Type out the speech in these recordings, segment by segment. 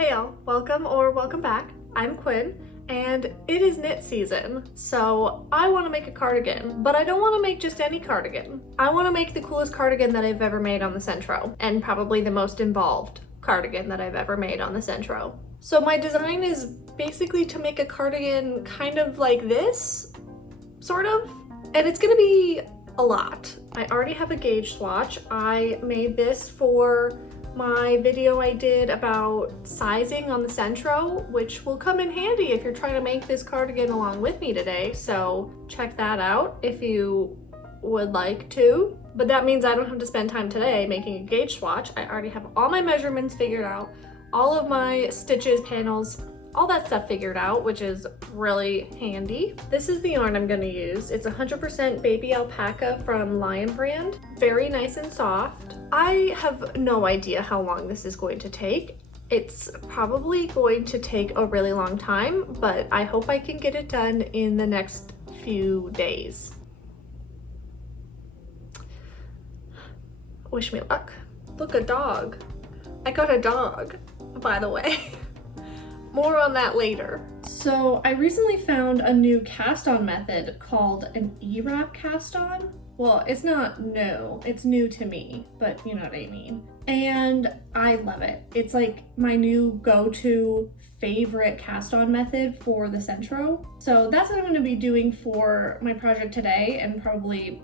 Hey y'all, welcome or welcome back. I'm Quinn and it is knit season. So I want to make a cardigan, but I don't want to make just any cardigan. I want to make the coolest cardigan that I've ever made on the Sentro, and probably the most involved cardigan that I've ever made on the Sentro. So my design is basically to make a cardigan kind of like this, sort of, and it's gonna be a lot. I already have a gauge swatch. I made this for my video I did about sizing on the Sentro, which will come in handy if you're trying to make this cardigan along with me today. So check that out if you would like to. But that means I don't have to spend time today making a gauge swatch. I already have all my measurements figured out, all of my stitches, panels, all that stuff figured out, which is really handy. This is the yarn I'm gonna use. It's 100% baby alpaca from Lion brand. Very nice and soft. I have no idea how long this is going to take. It's probably going to take a really long time, but I hope I can get it done in the next few days. Wish me luck. Look, a dog. I got a dog, by the way. More on that later. So I recently found a new cast-on method called an E-wrap cast-on. Well, it's not new, it's new to me, but you know what I mean. And I love it. It's like my new go-to favorite cast-on method for the Sentro. So that's what I'm gonna be doing for my project today and probably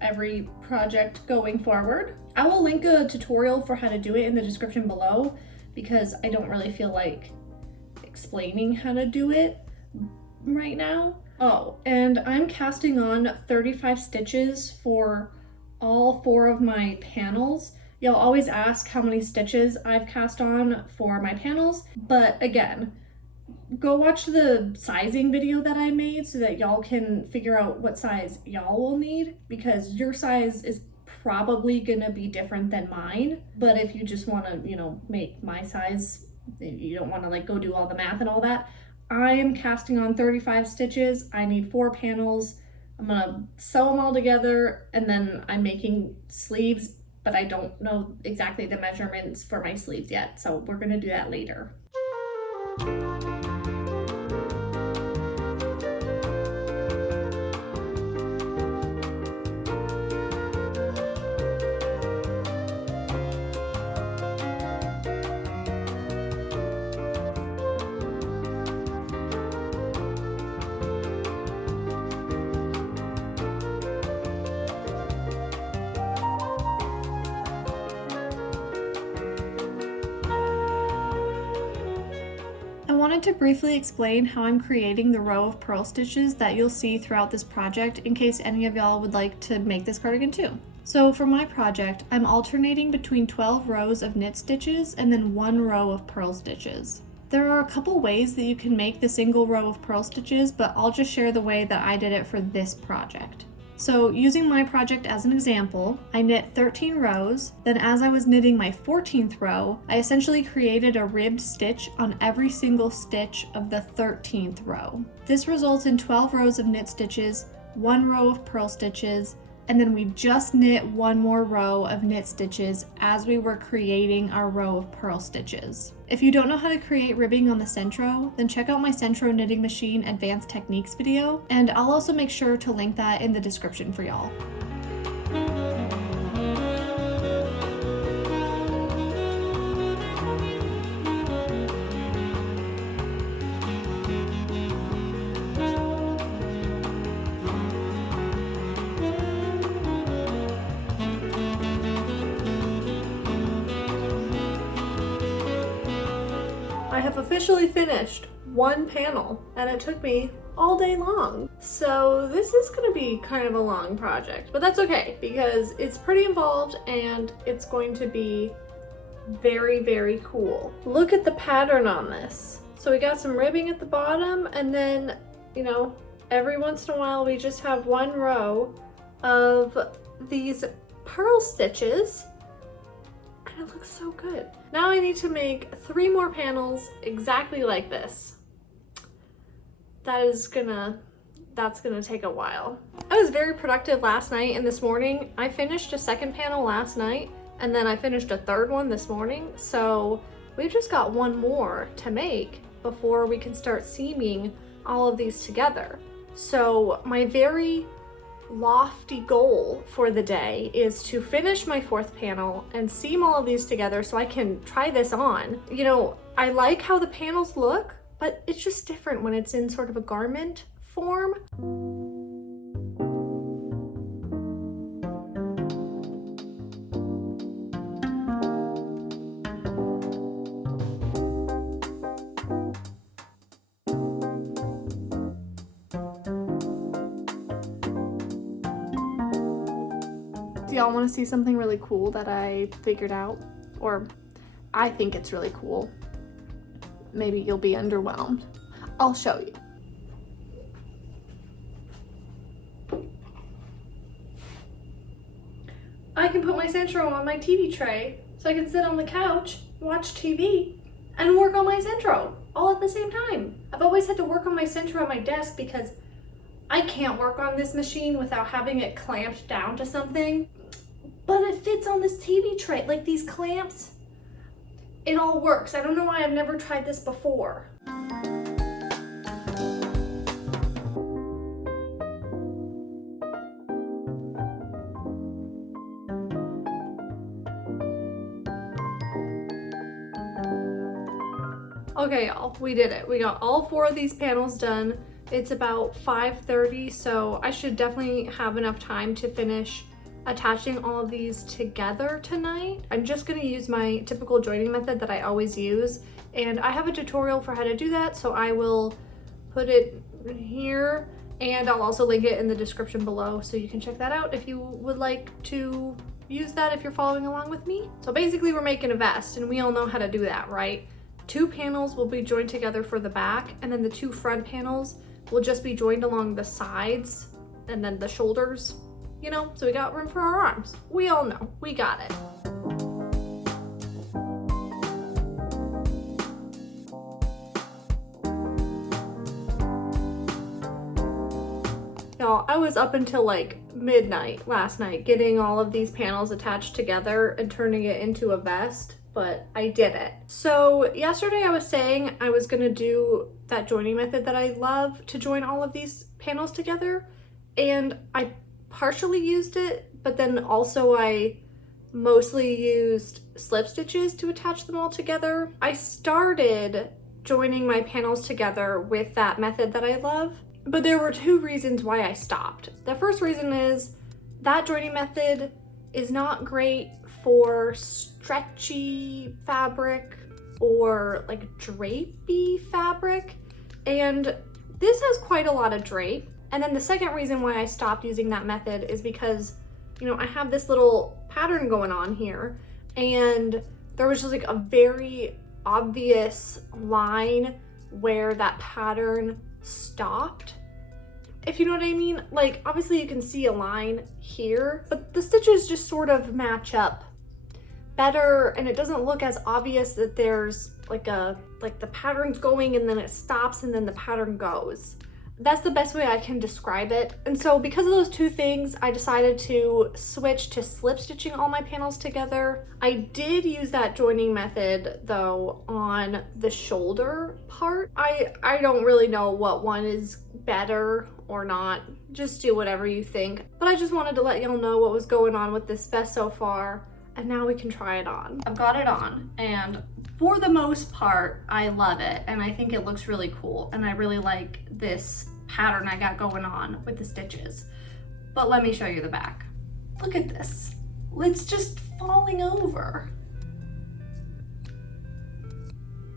every project going forward. I will link a tutorial for how to do it in the description below because I don't really feel like explaining how to do it right now. Oh, and I'm casting on 35 stitches for all 4 of my panels. You'll always ask how many stitches I've cast on for my panels, but again, go watch the sizing video that I made so that y'all can figure out what size y'all will need, because your size is probably gonna be different than mine. But if you just wanna, make my size, you don't want to like go do all the math and all that. I am casting on 35 stitches. I need 4 panels. I'm gonna sew them all together and then I'm making sleeves, but I don't know exactly the measurements for my sleeves yet. So we're gonna do that later. I wanted to briefly explain how I'm creating the row of purl stitches that you'll see throughout this project in case any of y'all would like to make this cardigan too. So for my project, I'm alternating between 12 rows of knit stitches and then 1 row of purl stitches. There are a couple ways that you can make the single row of purl stitches, but I'll just share the way that I did it for this project. So using my project as an example, I knit 13 rows, then as I was knitting my 14th row, I essentially created a ribbed stitch on every single stitch of the 13th row. This results in 12 rows of knit stitches, 1 row of purl stitches, and then we just knit 1 more row of knit stitches as we were creating our row of purl stitches. If you don't know how to create ribbing on the Sentro, then check out my Sentro knitting machine advanced techniques video, and I'll also make sure to link that in the description for y'all. I have officially finished 1 panel and it took me all day long. So this is gonna be kind of a long project, but that's okay because it's pretty involved and it's going to be very, very cool. Look at the pattern on this. So we got some ribbing at the bottom and then, every once in a while we just have 1 row of these purl stitches. And it looks so good. Now I need to make 3 more panels exactly like this. That's gonna take a while. I was very productive last night and this morning. I finished a 2nd panel last night and then I finished a 3rd one this morning. So we've just got one more to make before we can start seaming all of these together. So my very lofty goal for the day is to finish my 4th panel and seam all of these together so I can try this on. You know, I like how the panels look, but it's just different when it's in sort of a garment form. Do y'all want to see something really cool that I figured out? Or I think it's really cool. Maybe you'll be underwhelmed. I'll show you. I can put my sentro on my TV tray so I can sit on the couch, watch TV, and work on my sentro all at the same time. I've always had to work on my sentro at my desk because I can't work on this machine without having it clamped down to something. But it fits on this TV tray, like these clamps. It all works. I don't know why I've never tried this before. Okay, y'all, we did it. We got all 4 of these panels done. It's about 5:30, so I should definitely have enough time to finish attaching all of these together tonight. I'm just gonna use my typical joining method that I always use, and I have a tutorial for how to do that, so I will put it here, and I'll also link it in the description below so you can check that out if you would like to use that if you're following along with me. So basically we're making a vest, and we all know how to do that, right? 2 panels will be joined together for the back, and then the 2 front panels will just be joined along the sides and then the shoulders, you know, so we got room for our arms. We all know, we got it. Y'all, I was up until like midnight last night getting all of these panels attached together and turning it into a vest, but I did it. So yesterday I was saying I was gonna do that joining method that I love to join all of these panels together, and I partially used it, but then also I mostly used slip stitches to attach them all together. I started joining my panels together with that method that I love, but there were 2 reasons why I stopped. The first reason is that joining method is not great for stretchy fabric or like drapey fabric, and this has quite a lot of drape. And then the second reason why I stopped using that method is because, you know, I have this little pattern going on here, and there was just like a very obvious line where that pattern stopped, if you know what I mean. Like, obviously you can see a line here, but the stitches just sort of match up better, and it doesn't look as obvious that there's like the pattern's going and then it stops and then the pattern goes. That's the best way I can describe it. And so because of those 2 things, I decided to switch to slip stitching all my panels together. I did use that joining method though on the shoulder part. I don't really know what one is better or not. Just do whatever you think. But I just wanted to let y'all know what was going on with this vest so far, and now we can try it on. I've got it on, and for the most part, I love it, and I think it looks really cool, and I really like this pattern I got going on with the stitches. But let me show you the back. Look at this. It's just falling over.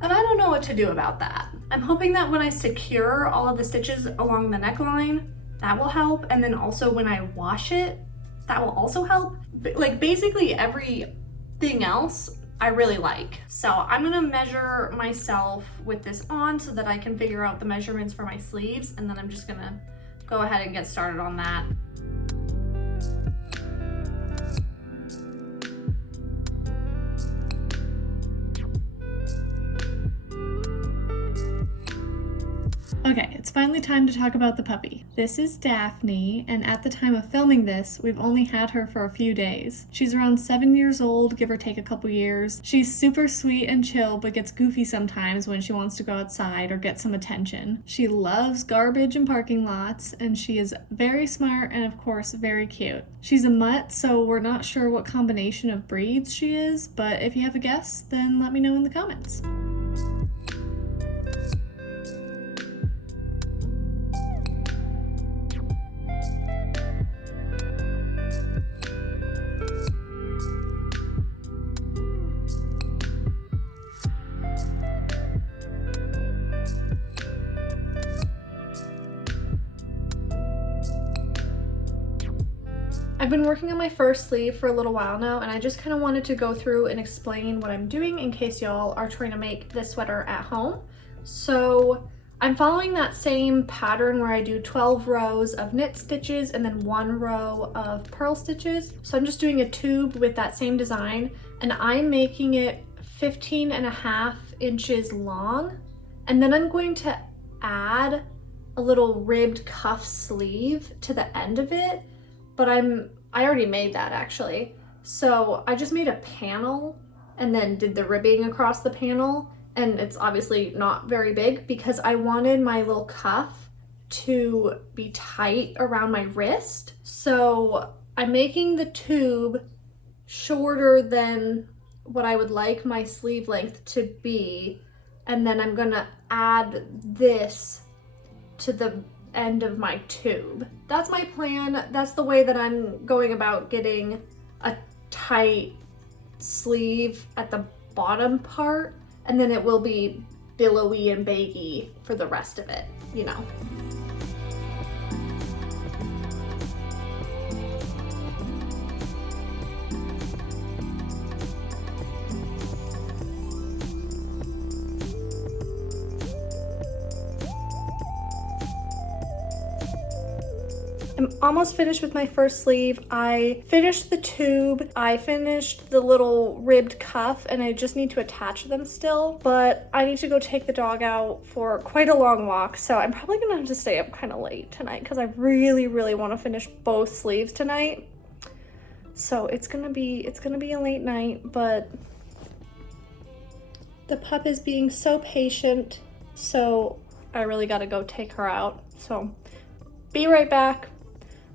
And I don't know what to do about that. I'm hoping that when I secure all of the stitches along the neckline, that will help, and then also when I wash it, that will also help. Like, basically everything else I really like. So I'm gonna measure myself with this on so that I can figure out the measurements for my sleeves, and then I'm just gonna go ahead and get started on that. Okay, it's finally time to talk about the puppy. This is Daphne, and at the time of filming this, we've only had her for a few days. She's around 7 years old, give or take a couple years. She's super sweet and chill, but gets goofy sometimes when she wants to go outside or get some attention. She loves garbage and parking lots, and she is very smart and of course very cute. She's a mutt, so we're not sure what combination of breeds she is, but if you have a guess, then let me know in the comments. I've been working on my first sleeve for a little while now, and I just kind of wanted to go through and explain what I'm doing in case y'all are trying to make this sweater at home. So I'm following that same pattern where I do 12 rows of knit stitches and then 1 row of purl stitches. So I'm just doing a tube with that same design, and I'm making it 15.5 inches long. And then I'm going to add a little ribbed cuff sleeve to the end of it. But I already made that actually. So I just made a panel and then did the ribbing across the panel, and it's obviously not very big because I wanted my little cuff to be tight around my wrist. So I'm making the tube shorter than what I would like my sleeve length to be, and then I'm gonna add this to the end of my tube. That's my plan. That's the way that I'm going about getting a tight sleeve at the bottom part, and then it will be billowy and baggy for the rest of it, you know. I'm almost finished with my first sleeve. I finished the tube, I finished the little ribbed cuff, and I just need to attach them still, but I need to go take the dog out for quite a long walk, so I'm probably gonna have to stay up kind of late tonight because I really want to finish both sleeves tonight. So it's gonna be a late night, but the pup is being so patient, so I really gotta go take her out. So be right back.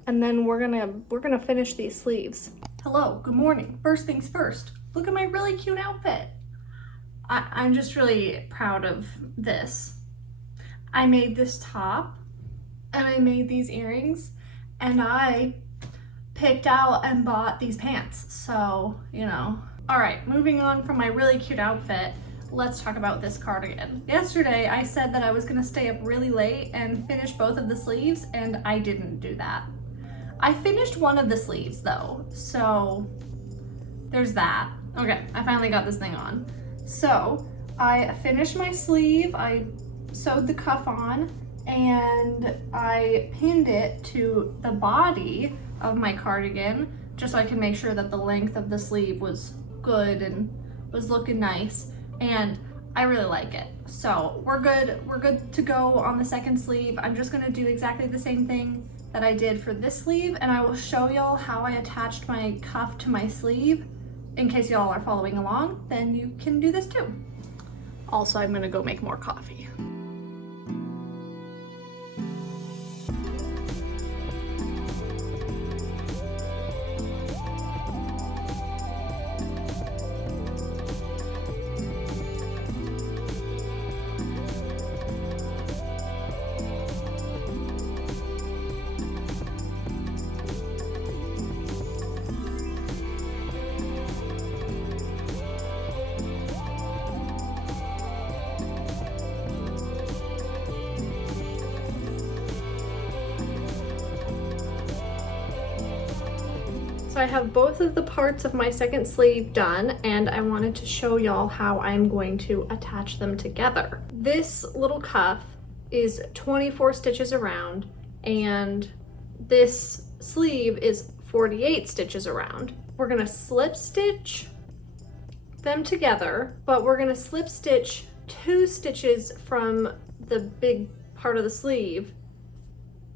And then we're gonna finish these sleeves. Hello, good morning. First things first, look at my really cute outfit. I'm just really proud of this. I made this top, and I made these earrings, and I picked out and bought these pants. So, you know. All right, moving on from my really cute outfit, let's talk about this cardigan. Yesterday, I said that I was gonna stay up really late and finish both of the sleeves, and I didn't do that. I finished one of the sleeves though, so there's that. Okay, I finally got this thing on. So I finished my sleeve, I sewed the cuff on, and I pinned it to the body of my cardigan just so I can make sure that the length of the sleeve was good and was looking nice, and I really like it. So we're good to go on the second sleeve. I'm just gonna do exactly the same thing that I did for this sleeve, and I will show y'all how I attached my cuff to my sleeve. In case y'all are following along, then you can do this too. Also, I'm gonna go make more coffee. So I have both of the parts of my second sleeve done, and I wanted to show y'all how I'm going to attach them together. This little cuff is 24 stitches around, and this sleeve is 48 stitches around. We're gonna slip stitch them together, but we're gonna slip stitch 2 stitches from the big part of the sleeve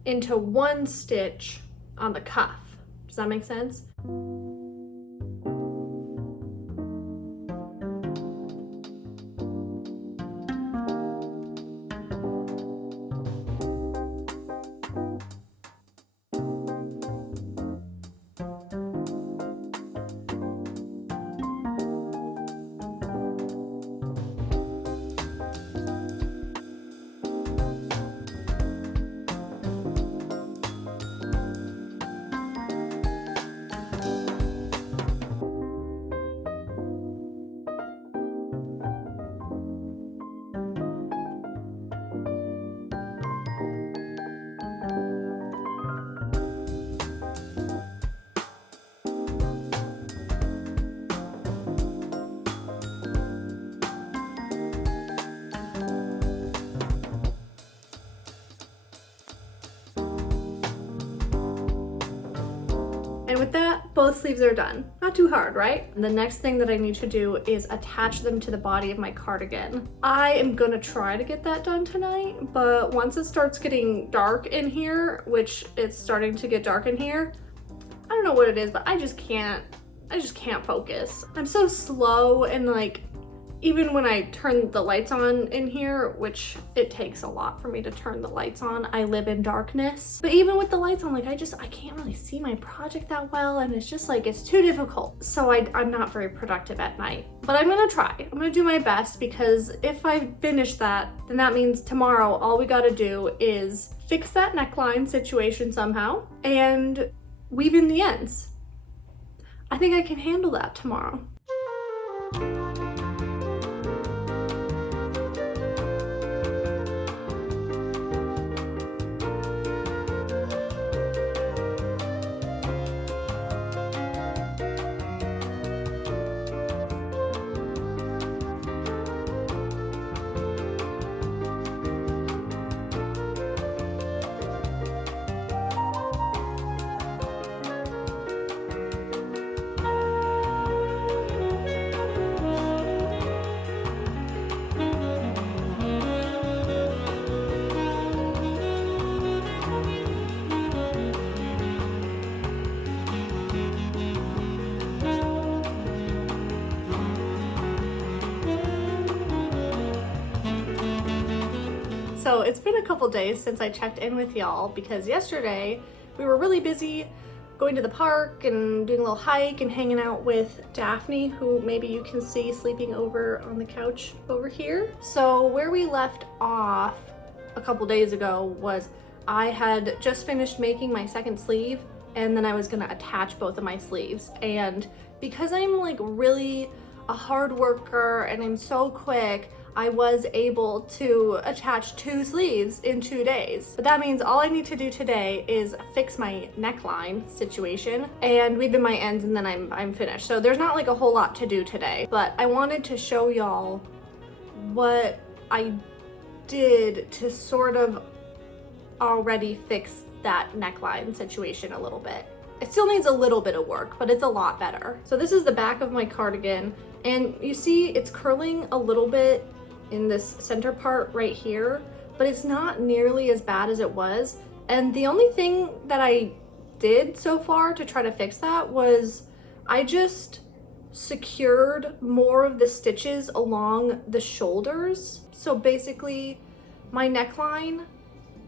into one stitch on the cuff. Does that make sense? And with that, both sleeves are done. Not too hard, right? The next thing that I need to do is attach them to the body of my cardigan. I am gonna try to get that done tonight, but once it starts getting dark in here, which it's starting to get dark in here, I don't know what it is, but I just can't focus. I'm so slow, and like, even when I turn the lights on in here, which it takes a lot for me to turn the lights on, I live in darkness. But even with the lights on, like I can't really see my project that well, and it's just like, it's too difficult. So I'm not very productive at night. But I'm gonna try. I'm gonna do my best, because if I finish that, then that means tomorrow all we gotta do is fix that neckline situation somehow and weave in the ends. I think I can handle that tomorrow. So it's been a couple days since I checked in with y'all, because yesterday we were really busy going to the park and doing a little hike and hanging out with Daphne, who maybe you can see sleeping over on the couch over here. So where we left off a couple days ago was I had just finished making my second sleeve, and then I was gonna attach both of my sleeves. And because I'm like really a hard worker and I'm so quick, I was able to attach 2 sleeves in 2 days. But that means all I need to do today is fix my neckline situation and weave in my ends, and then I'm finished. So there's not like a whole lot to do today, but I wanted to show y'all what I did to sort of already fix that neckline situation a little bit. It still needs a little bit of work, but it's a lot better. So this is the back of my cardigan, and you see it's curling a little bit in this center part right here, but it's not nearly as bad as it was. And the only thing that I did so far to try to fix that was I just secured more of the stitches along the shoulders. So basically my neckline,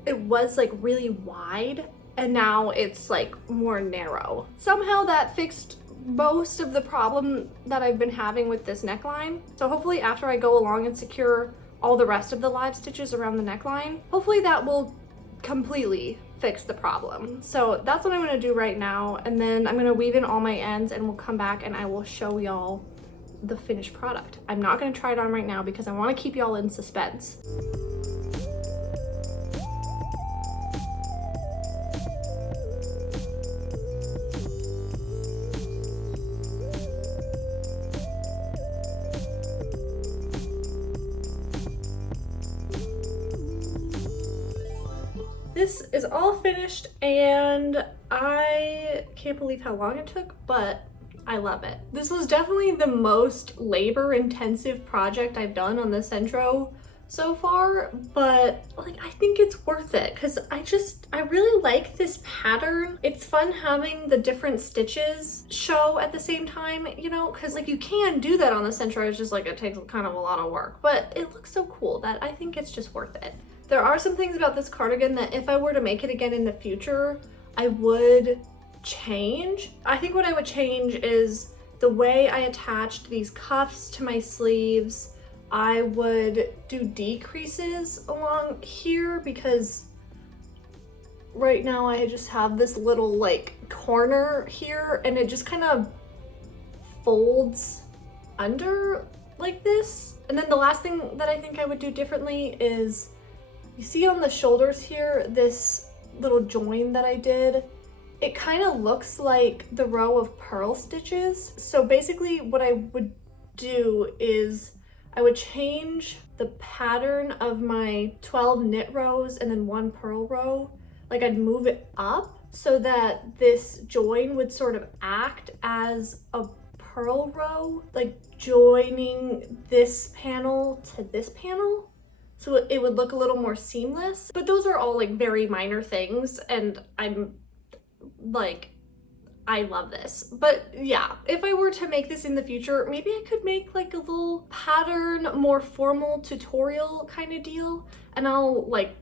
it was like really wide, and now it's like more narrow. Somehow that fixed most of the problem that I've been having with this neckline. So hopefully after I go along and secure all the rest of the live stitches around the neckline, hopefully that will completely fix the problem. So that's what I'm gonna do right now, and then I'm gonna weave in all my ends and we'll come back and I will show y'all the finished product. I'm not gonna try it on right now because I wanna keep y'all in suspense. This is all finished and I can't believe how long it took, but I love it. This was definitely the most labor-intensive project I've done on the Sentro so far, but like I think it's worth it because I really like this pattern. It's fun having the different stitches show at the same time, you know, because like you can do that on the sentro. It's just like it takes kind of a lot of work, but it looks so cool that I think it's just worth it. There are some things about this cardigan that if I were to make it again in the future, I would change. I think what I would change is the way I attached these cuffs to my sleeves. I would do decreases along here because right now I just have this little like corner here and it just kind of folds under like this. And then the last thing that I think I would do differently is, you see on the shoulders here, this little join that I did, it kind of looks like the row of purl stitches. So basically what I would do is I would change the pattern of my 12 knit rows and then 1 purl row. Like I'd move it up so that this join would sort of act as a purl row, like joining this panel to this panel. So it would look a little more seamless. But those are all like very minor things and I'm like, I love this. But yeah, if I were to make this in the future, maybe I could make like a little pattern, more formal tutorial kind of deal, and I'll like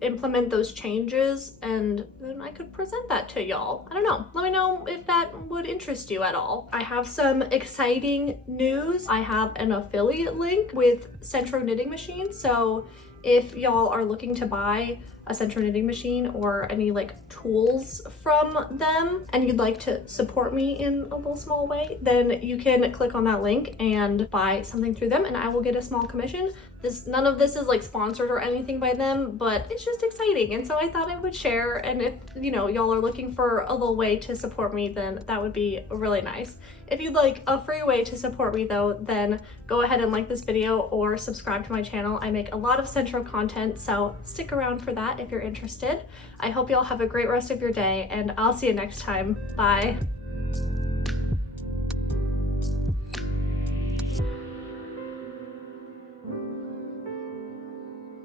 implement those changes and then I could present that to y'all. I don't know. Let me know if that would interest you at all. I have some exciting news. I have an affiliate link with Sentro knitting machine. So if y'all are looking to buy a Sentro knitting machine or any like tools from them and you'd like to support me in a little small way, then you can click on that link and buy something through them and I will get a small commission. None of this is like sponsored or anything by them, but it's just exciting. And so I thought I would share. And if, you know, y'all are looking for a little way to support me, then that would be really nice. If you'd like a free way to support me though, then go ahead and like this video or subscribe to my channel. I make a lot of Sentro content, so stick around for that if you're interested. I hope y'all have a great rest of your day and I'll see you next time. Bye.